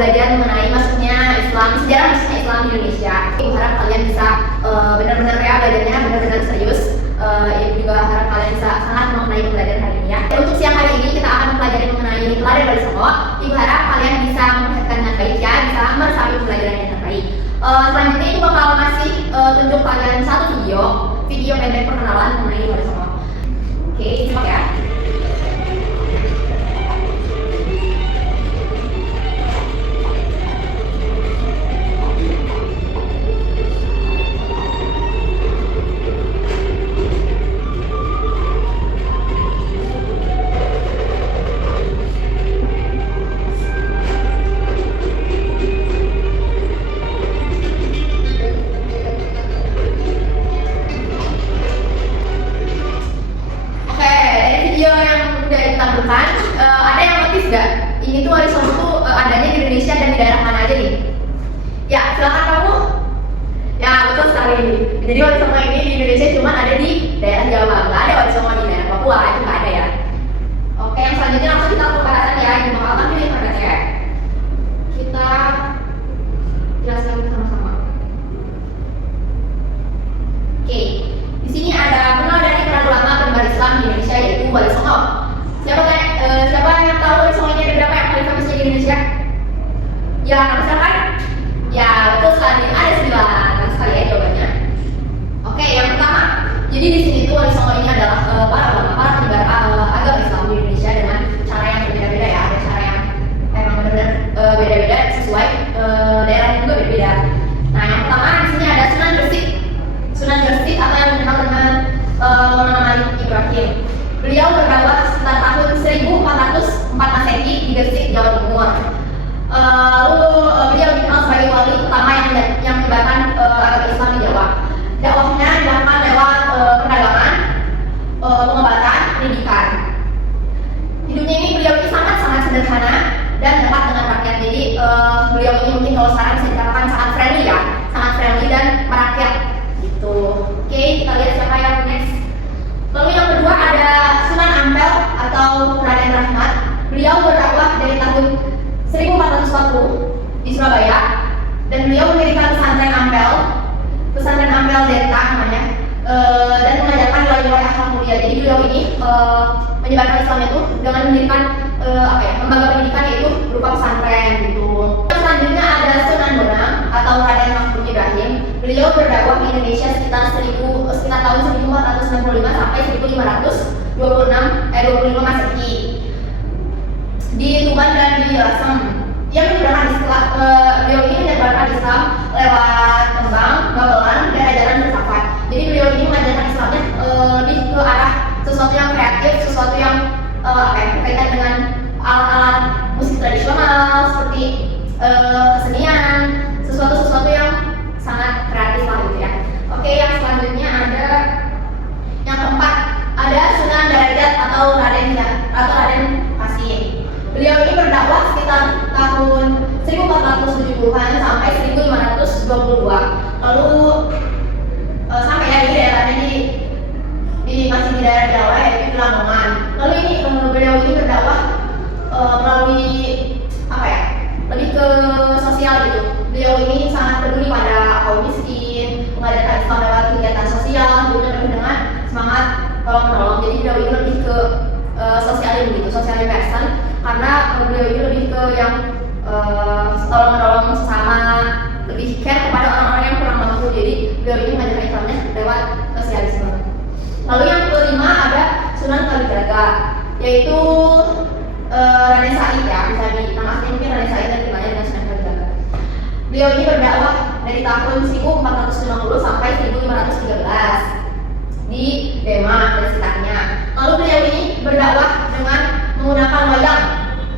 belajar mengenai masuknya Islam, sejarah masuknya Islam di Indonesia. Ibu harap kalian bisa benar-benar ya belajarnya benar-benar serius. Ibu juga harap kalian bisa sangat mengenai pembelajaran hari ini ya. Untuk siang hari ini kita akan mempelajari mengenai Teladan Wali Songo. Ibu harap kalian bisa memperhatikan dengan baik ya, bisa meresapi pembelajarannya dengan baik. Selanjutnya ibu bakal kasih tunjuk kalian satu video pendek perkenalan mengenai Wali Songo. Oke, simak ya. Ada yang notice gak? Ini tuh Wali Songo tuh adanya di Indonesia dan di daerah mana aja nih? Ya, silakan kamu. Ya, betul sekali. Jadi Wali Songo ini di Indonesia cuma ada di daerah Jawa, nggak ada Wali Songo di daerah Papua, itu nggak ada ya. Oke, yang selanjutnya langsung kita ke pembahasan ya. Yang bakal pilih ya. Kita jelaskan sama-sama. Oke, di sini ada kenal dari peran ulama penyebar Islam di Indonesia yaitu Wali Songo. Siapa yang tahu Wali Songo ini ada berapa yang paling famous di Indonesia? Ya, nama silakan? Ya, betul sekali. Ada 9. Bagus sekali ya jawabannya. Oke, yang pertama. Jadi di sini tuh Wali Songo ini adalah para ulama, para penyebar agama Islam di Indonesia dengan cara yang berbeda-beda ya. Ada cara yang memang benar-benar beda-beda sesuai daerah juga beda-beda. Nah, yang pertama di sini ada Sunan Gresik. Sunan Gresik atau yang dikenal dengan Maulana Malik Ibrahim. Beliau berdakwah sekitar tahun 1404 Masehi di Gresik, Jawa Timur. Lalu beliau dikenal sebagai wali pertama yang menyebarkan agama Islam di Jawa. Dakwahnya dilakukan lewat perdagangan, pengobatan, pendidikan. Hidupnya ini beliau ini sangat sederhana dan dekat dengan rakyat. Jadi beliau ini mungkin kalau sekarang bisa dikatakan sangat friendly ya, sangat friendly dan merakyat gitu. Oke, kita lihat siapa yang next. Lalu yang kedua ada Sunan Ampel atau Raden Rahmat. Beliau berdakwah dari tahun 1440 di Surabaya dan beliau mendirikan pesantren Ampel Delta namanya, dan mengajarkan nilai-nilai akhlak mulia. Jadi beliau ini menyebarkan Islam itu dengan mendirikan lembaga pendidikan yaitu berupa pesantren gitu. Selanjutnya ada Sunan Bonang atau Raden Mahmud Ibrahim. Beliau berdakwah di Indonesia sekitar tahun 1495 sampai 1525 Masehi di Tuban dan di Lasem. Beliau ini menyebarkan Islam lewat tembang, gamelan, dan ajaran filsafat. Jadi beliau ini mengajarkan Islamnya lebih ke arah sesuatu yang kreatif, sesuatu yang berkaitan dengan alat-alat musik tradisional seperti kesenian, sesuatu yang sangat kreatif lah gitu ya. Oke, yang selanjutnya ada yang keempat, ada Sunan Darajat atau Raden Kasim. Beliau ini berdakwah sekitar tahun 1470-an sampai 1522. Lalu sampai ya di daerahnya masih di daerah Jawa yaitu di Lamongan. Lalu ini beliau ini berdakwah melalui lebih ke sosial gitu. Beliau ini sangat peduli pada kaum miskin, mengajarkan Islam lewat kegiatan sosial, hidupnya penuh dengan semangat tolong menolong. Jadi beliau ini lebih ke social person, karena beliau ini lebih ke yang tolong menolong sesama, lebih care kepada orang-orang yang kurang mampu. Jadi beliau ini mengajarkan Islamnya lewat sosialisme. Lalu yang kelima ada Sunan Kalijaga, yaitu Raden Said ya, bisa dinamakan mungkin Raden Said dan dimana dengan Sunan Kalijaga. Beliau ini berdakwah dari tahun 1450 sampai 1513 di Demak dan sekitarnya. Lalu beliau ini berdakwah dengan menggunakan wayang,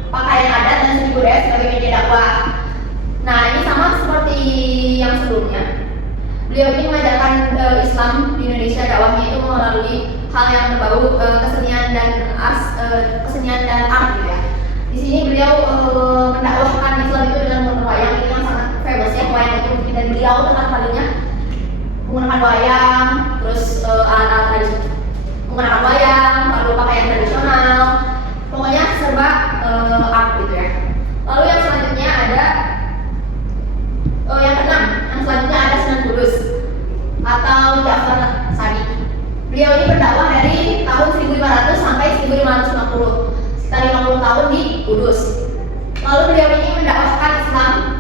pakaian adat dan seni budaya sebagai media dakwah. Nah, ini sama seperti yang sebelumnya. Beliau ini mengajarkan Islam di Indonesia, dakwahnya itu melalui hal yang berbau kesenian dan art gitu ya. Di sini beliau mendakwahkan Islam itu dengan menggunakan wayang. Ini yang sangat famous ya, wayang itu, dan beliau pertama kalinya menggunakan wayang, terus alat-alat tradisional, menggunakan wayang, lalu pakaian tradisional, pokoknya serba art gitu ya. Lalu yang selanjutnya ada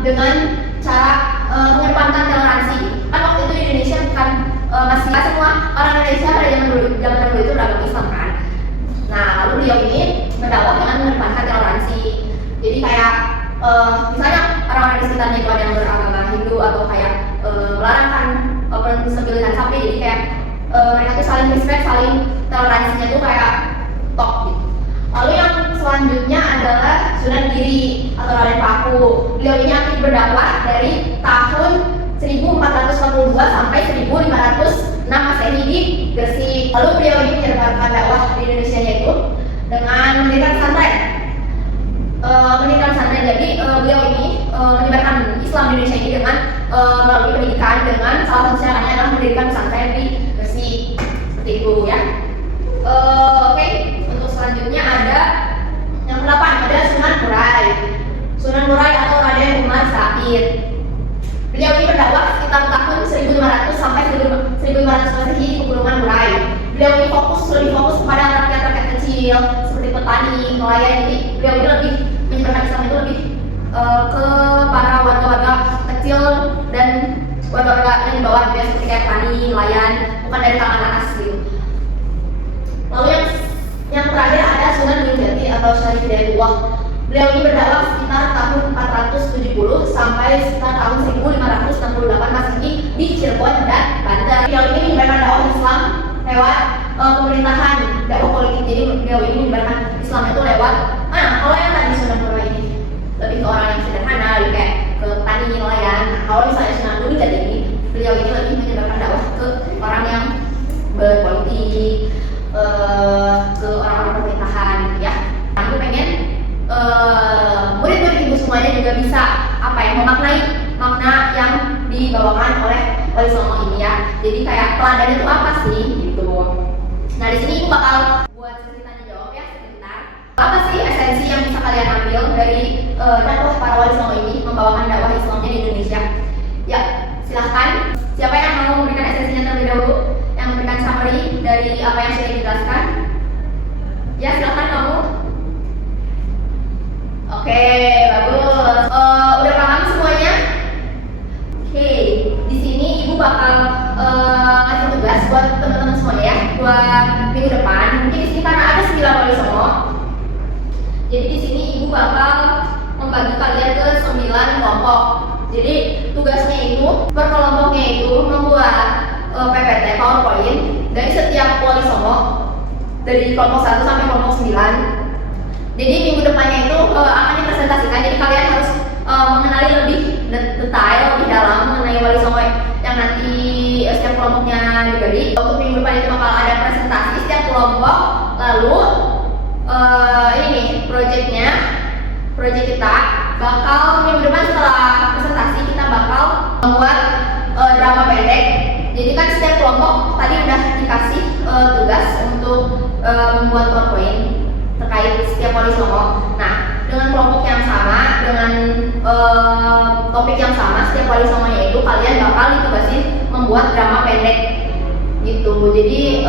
dengan cara mengedepankan toleransi. Kan waktu itu di Indonesia kan masih semua orang Indonesia pada zaman dulu itu beragama Islam kan. Nah, lalu beliau ini berdakwah dengan mengedepankan toleransi. Jadi kayak misalnya orang-orang di sekitarnya itu ada yang beragama Hindu atau kayak melarangkan persembelihan sapi, jadi kayak mereka tuh saling respect, saling toleransinya tuh kayak top gitu. Lalu yang selanjutnya adalah Sunan Giri atau Raden Paku. Beliau ini aktif berdakwah dari tahun 1442 sampai 1506 Masehi di Gresik. Lalu beliau ini menyebarkan dakwah di Indonesia yaitu dengan mendirikan pesantren. Jadi beliau ini menyebarkan Islam di Indonesia ini dengan melalui pendidikan, dengan salah satu caranya adalah mendirikan pesantren di Gresik seperti itu ya. Oke. Untuk selanjutnya ada yang ke-8 ada Sunan Murai. Sunan Murai atau Raden Umar Said. Beliau ini berdakwah sekitar tahun 1500 sampai 1500 Masehi di Pegunungan Murai. Beliau ini lebih fokus kepada rakyat-rakyat kecil seperti petani, nelayan. Jadi beliau ini lebih menyebarkan Islam itu lebih ke para warga-warga kecil dan warga-warga yang di bawah gitu ya, seperti kayak petani, nelayan, bukan dari kalangan atas gitu. Lalu yang terakhir ada Sunan Gunung Jati atau Syarif Hidayatullah. Beliau ini berdakwah sekitar tahun 470 sampai sekitar tahun 1568 Masehi di Cirebon dan Banten. Beliau ini menyebarkan dakwah Islam lewat pemerintahan, dakwah politik. Jadi beliau ini menyebarkan Islam itu lewat kalau yang tadi Sunan Murai ini lebih ke orang yang sederhana, lebih kayak ke petani, nelayan. Kalau misalnya Sunan Gunung Jati ini, beliau ini lebih menyebarkan dakwah ke orang yang berpolitik, ke orang-orang pemerintahan ya. Aku pengen murid-murid ibu semuanya juga bisa memaknai makna yang dibawakan oleh Wali Songo ini ya. Jadi kayak teladan itu apa sih gitu. Nah, di sini aku bakal buat sesi tanya jawab ya sebentar. Apa sih esensi yang bisa kalian ambil dari dakwah para Wali Songo ini membawakan dakwah Islamnya di Indonesia? Ya, silahkan. Siapa yang mau memberikan esensinya terlebih dahulu? Yang memberikan summary dari apa yang sudah dijelaskan? Ya, silahkan kamu. Oke, bagus. Udah paham semuanya? Oke, di sini ibu bakal ngasih tugas buat teman-teman semuanya ya, buat minggu depan. Mungkin di sini karena ada 9 Wali Songo, jadi di sini ibu bakal membagi kalian ke 9 kelompok. Jadi tugasnya itu per kelompoknya itu membuat PPT PowerPoint dari setiap Wali Songo dari kelompok 1 sampai kelompok 9. Jadi minggu depannya itu akan dipresentasikan. Jadi kalian harus mengenali lebih detail, lebih dalam mengenai Wali Songo yang nanti setiap kelompoknya diberi. Untuk minggu depan itu bakal ada presentasi setiap kelompok. Lalu ini project kita bakal minggu depan setelah presentasi kita bakal membuat drama pendek. Jadi kan setiap kelompok tadi udah dikasih tugas untuk membuat PowerPoint terkait setiap Wali Songo. Nah, dengan kelompok yang sama, dengan topik yang sama, setiap Wali Songonya itu kalian bakal ditugasin membuat drama pendek gitu. Jadi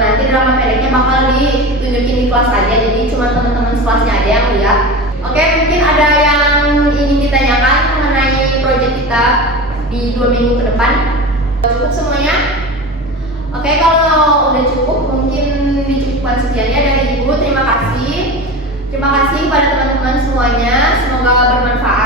nanti drama pendeknya bakal ditunjukin di kelas aja. Jadi cuma teman-teman kelasnya aja yang lihat. Oke, mungkin ada yang ingin ditanyakan mengenai proyek kita di 2 minggu ke depan? Cukup semuanya? Oke, kalau udah cukup mungkin dicukupkan sekiannya dari ibu. Terima kasih kepada teman-teman semuanya, semoga bermanfaat.